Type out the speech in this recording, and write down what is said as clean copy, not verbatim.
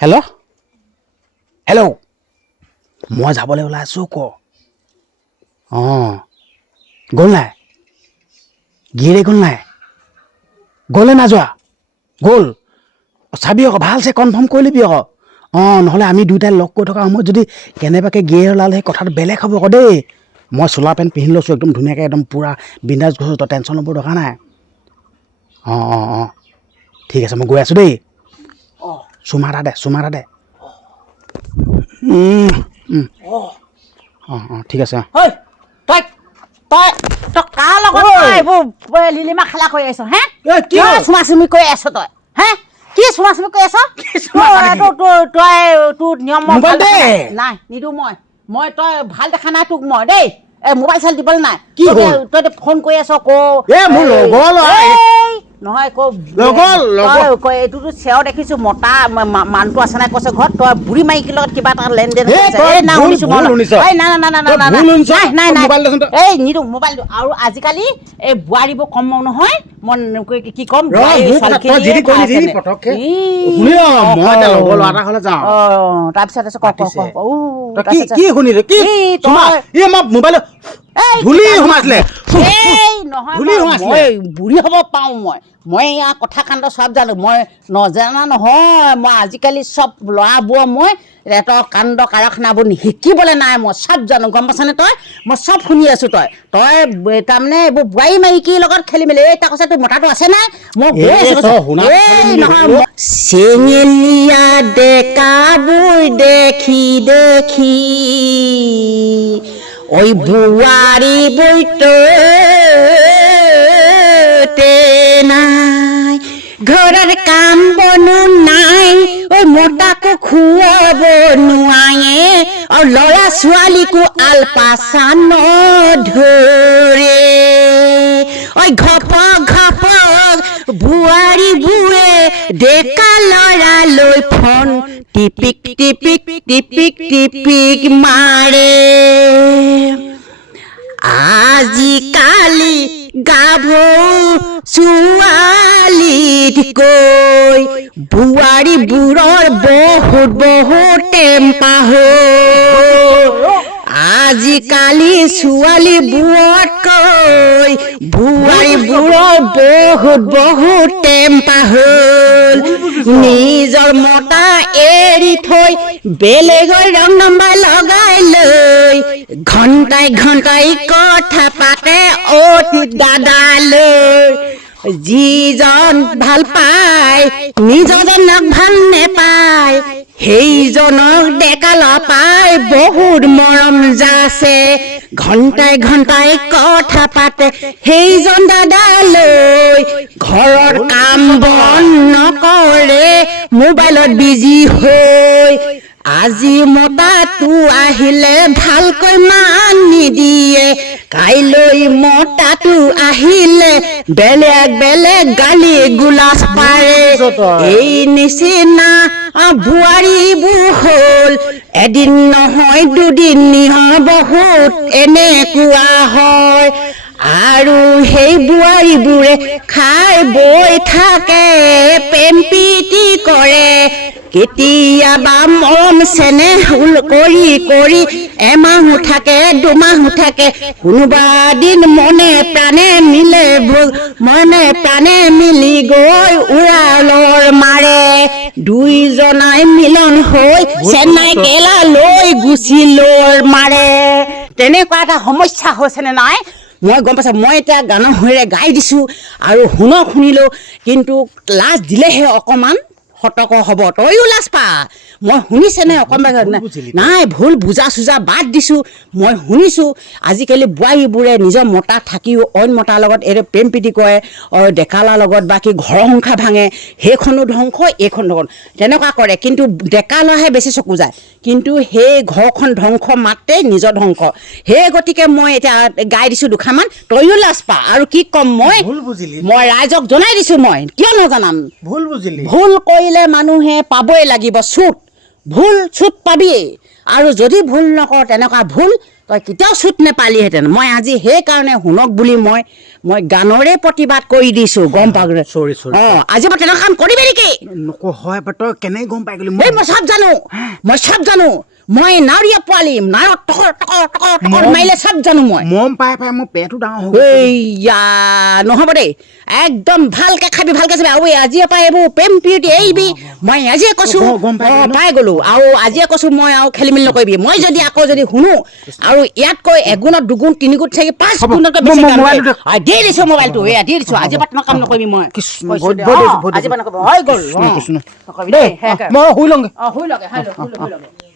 hello' hello' মই যাবলৈ ওলাই আছোঁ ক অঁ গ'ল নাই গিৰে গ'ল নাই গ'লে নাযোৱা গ'ল চাবি আকৌ ভালছে কনফাৰ্ম কৰি ল'বি আকৌ অঁ নহ'লে আমি দুয়োটাই লগ কৰি থকা সময়ত যদি কেনেবাকৈ গিৰে ওলালে সেই কথাটো বেলেগ হ'ব আকৌ দেই মই চোলা পেণ্ট পিন্ধি লৈছোঁ একদম ধুনীয়াকৈ একদম পূৰা বিন্দাছ গৈছোঁ তই টেনশ্যন ল'ব দৰকাৰ নাই অঁ অঁ অঁ ঠিক আছে মই গৈ আছোঁ দেই অঁ চুমা এটা দে অঁ অঁ ঠিক আছে তই তই তই তই কাৰ লগত তই এইবোৰ লিলিমা খেলা কৰি আছ হে কি চুমা চুমি কৰি আছ তই হে কি চুমা চুমি কৰি আছ তোৰ নিয়ম নাই নিদো মই তই ভাল দেখা নাই তোক মই দেই মোবাইল চাইল দিবলৈ নাই তই ফোন কৰি আছ নহয় এইটোতো চেও দেখিছো মতা মানুহটো আছে নাই কৈছে ঘৰত তই বুঢ়ী মাইকীৰ লগত কিবা এটা লেনদেন এই নিদো মোবাইলটো আৰু আজিকালি এই বোৱাৰীবোৰ কম নহয় মই কি ক'ম বুঢ়ী হ'ব পাওঁ মই এয়া কথা কাণ্ড চব জানো মই নজনা নহয় মই আজিকালি চব ল'ৰাবোৰৰ মই এহঁতৰ কাণ্ড কাৰখানাবোৰ শিকিবলৈ নাই মই চব জানো গম পাইছনে তই মই চব শুনি আছোঁ তই তাৰমানে এইবোৰ বোৱাৰী মাইকীৰ লগত খেলি মেলি এই তাৰ কৈছে তোৰ মতাটো আছে নাই মই গৈ আছোঁ নহয় চেঙেলীয়া ডেকাবোৰ দেখি দেখি ঐ বোৱাৰী বৈতে নাই ঘৰৰ কাম বনো নাই ঐ মতাকো খুৱাব নোৱাৰে আৰু ল'ৰা ছোৱালীকো আলপাচান ধৰে ঐ ঘপক ঘপক বোৱাৰীবোৰে ডেকা ল'ৰালৈ ফোন টিপিক টিপিক টিপিক টিপিক মাৰে আজিকালি গাভৰু ছোৱালীতকৈ বোৱাৰীবোৰৰ বহুত টেম্পাৰ আজিকালি ছোৱালীবোৰতকৈ বোৱাৰীবোৰৰ বহুত টেম্পাৰ হ'ল নিজৰ মতা এৰি থৈ বেলেগৰ ৰং নম্বৰ লগাই লৈ ঘণ্টাই কথা পাতে অতীত দাদালৈ যিজন ভাল পায় নিজজনক ভাল নেপায় সেইজনক ডেকাল পায় বহুত মৰম যাছে ঘণ্টাই কথা পাতে সেইজন দাদালৈ ঘৰৰ কাম বন নকৰে মোবাইলত বিজি হৈ আজি মতাটো আহিলে ভালকৈ মান নিদিয়ে কাইলৈ মতাটো আহিলে বেলেগ গালি গুলাছ পাৰে এই নিচিনা বোৱাৰীবোৰ হ'ল এদিন নহয় দুদিন বহুত এনেকুৱা হয় আৰু সেই বোৱাৰীবোৰে খাই বৈ থাকে প্ৰেম প্ৰীতি কৰে কেতিয়াবা মৰম চেনেহ কৰি এমাহো থাকে দুমাহো থাকে কোনোবা দিন মনে প্ৰাণে মিলি গৈ উৰালৰ মাৰে দুইজনাই মিলন হৈ চেন্নাই কেলা লৈ গুচি লৰ মাৰে তেনেকুৱা এটা সমস্যা হৈছেনে নাই মই গম পাইছোঁ মই এতিয়া গানৰ সুৰেৰে গাই দিছোঁ আৰু শুনিলোঁ কিন্তু লাজ দিলেহে অকণমান সতৰ্ক হ'ব তইও লাজ পা মই শুনিছেনে অকণমান নাই ভুল বুজা চুজা বাদ দিছোঁ মই শুনিছোঁ আজিকালি বোৱাৰীবোৰে নিজৰ মতা থাকিও অইন মতাৰ লগত এই প্ৰেম প্ৰীতি কৰে ডেকালাৰ লগত বা কি ঘৰৰ সংসাৰ ভাঙে সেইখনো ধ্বংস এইখন ধ্বংস তেনেকুৱা কৰে কিন্তু ডেকালৰাহে বেছি চকু যায় কিন্তু সেই ঘৰখন ধ্বংস মাত্ৰেই নিজৰ ধ্বংস সেই গতিকে মই এতিয়া গাই দিছোঁ দুখামান তইও লাজ পা আৰু কি ক'ম মই ৰাইজক জনাই দিছোঁ মই কিয় নজনাম ভুল কৰিলে মানুহে পাবই লাগিব চুট পাবিয়েই আৰু যদি ভুল নকৰ তেনেকুৱা ভুল তই কেতিয়াও চুট নেপালিহেঁতেন মই আজি সেইকাৰণে শুনক বুলি মই গানৰে প্ৰতিবাদ কৰি দিছোঁ গম পাওঁ চৰি অঁ আজি মই তেনেকুৱা কাম কৰিবি নেকি নকওঁ হয় তই কেনেকৈ গম পাই গ'লি এই মই চব জানো মই নাৱৰীয়া পোৱালি নাৱত টকৰ টকৰ টকৰ টকৰ মাৰিলে চব জানো মই মম পাই মোৰ পেটটো ডাঙৰ হৈ এইয়া নহ'ব দেই একদম ভালকৈ খাবি ভালকৈ চাবি আৰু আজিয়ে পাই এইবোৰ প্ৰেম প্ৰীতি এৰিবি মই আজিয়ে কৈছোঁ পাই গ'লোঁ আৰু আজিয়ে কৈছোঁ মই আৰু খেলি মেলি নকৰিবি মই যদি আকৌ যদি শুনো আৰু ইয়াতকৈ এগুণত দুগুণ তিনিগুণ চাগে 5 গুণতকৈ বেছি দি দিছোঁ মোবাইলটো এয়া দি দিছোঁ আজিৰ পৰা তেনেকুৱা কাম নকৰিবি মই আজিৰ পৰা নকৰিবি হৈ গ'ল মই শুই লওঁগৈ শুই লগে